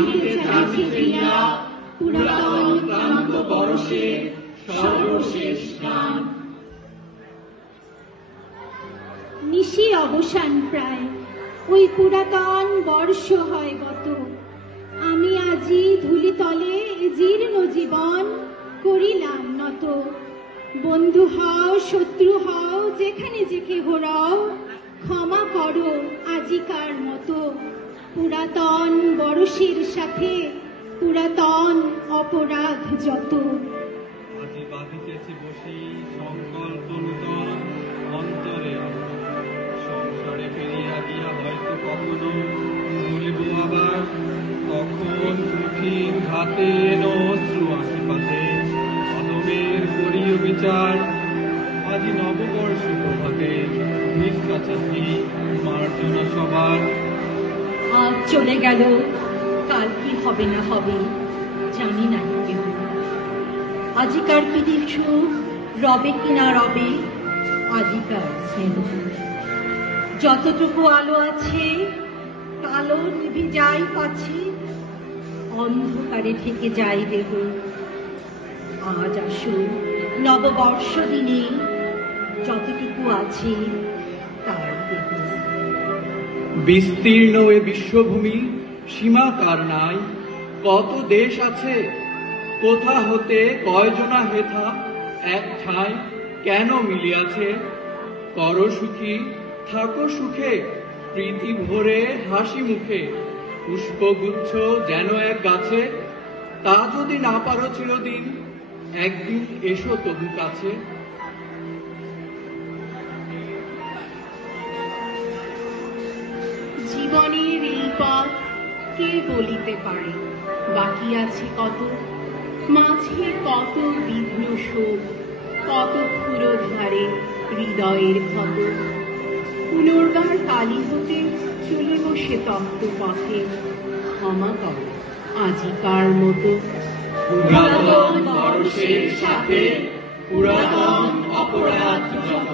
চাহিতে চাহি ফিরিয়া পুরাতন ক্লান্ত বর্ষে সর্বশেষ গান। নিশি অবসান প্রায়, ওই পুরাতন বর্ষ হয় গত। আমি আজি ধূলিতলে জীর্ণ জীবন করিলাম নত। বন্ধু হও শত্রু হও যেখানে যে কেহ রও, ক্ষমা করো আজিকার মতো। পুরাতন বর্ষের সাথে পুরাতন অপরাধ যত। আজি বাঁধিতেছি বসি সংকল্প নূতন অন্তরে, সংসারে ফিরিয়া গিয়া হয়তো কখনো ভুলিব আবার, তখন কঠিন ঘাতে অশ্রু আশীপাতে অদমের করিও বিচার। আজি নববর্ষ প্রভাতে ভিক্ষা চাহি মার্জনা সবার। আজ চলে গেল, কাল কি হবে না হবে জানি না কেউ। আজিকার পীড়িত সুখ রবে কিনা রবে আজিকার স্নেহ। যতটুকু আলো আছে কালো নিভে যাই পাছে, অন্ধকারে থেকে যাই দেহ। আজ আসো নববর্ষ দিনে যতটুকু আছে তার দেহ। বিস্তীর্ণ এ বিশ্বভূমি সীমা কার নাই, কত দেশ আছে কোথা হতে কয়জনা হেথা এক ঠাঁই কেন মিলিয়াছে। করো সুখী থাকো সুখে প্রীতি ভরে হাসি মুখে, পুষ্পগুচ্ছ যেন এক গাছে। তা যদি না পারো চিরদিন একদিন এসো তবু কাছে। জীবনের এই পথ কে বলিতে পারে, বাকি আছে কত, মাঝে কত বিঘ্ন শোক, কত ক্ষুরো ধারে হৃদয়ের ক্ষত। পুনর্বার কালী হতে চলিব সে তপ্ত পথে, ক্ষমা কর আজিকার মতো। পুরাতন বর্ষের সাথে পুরাতন অপরাধ যত।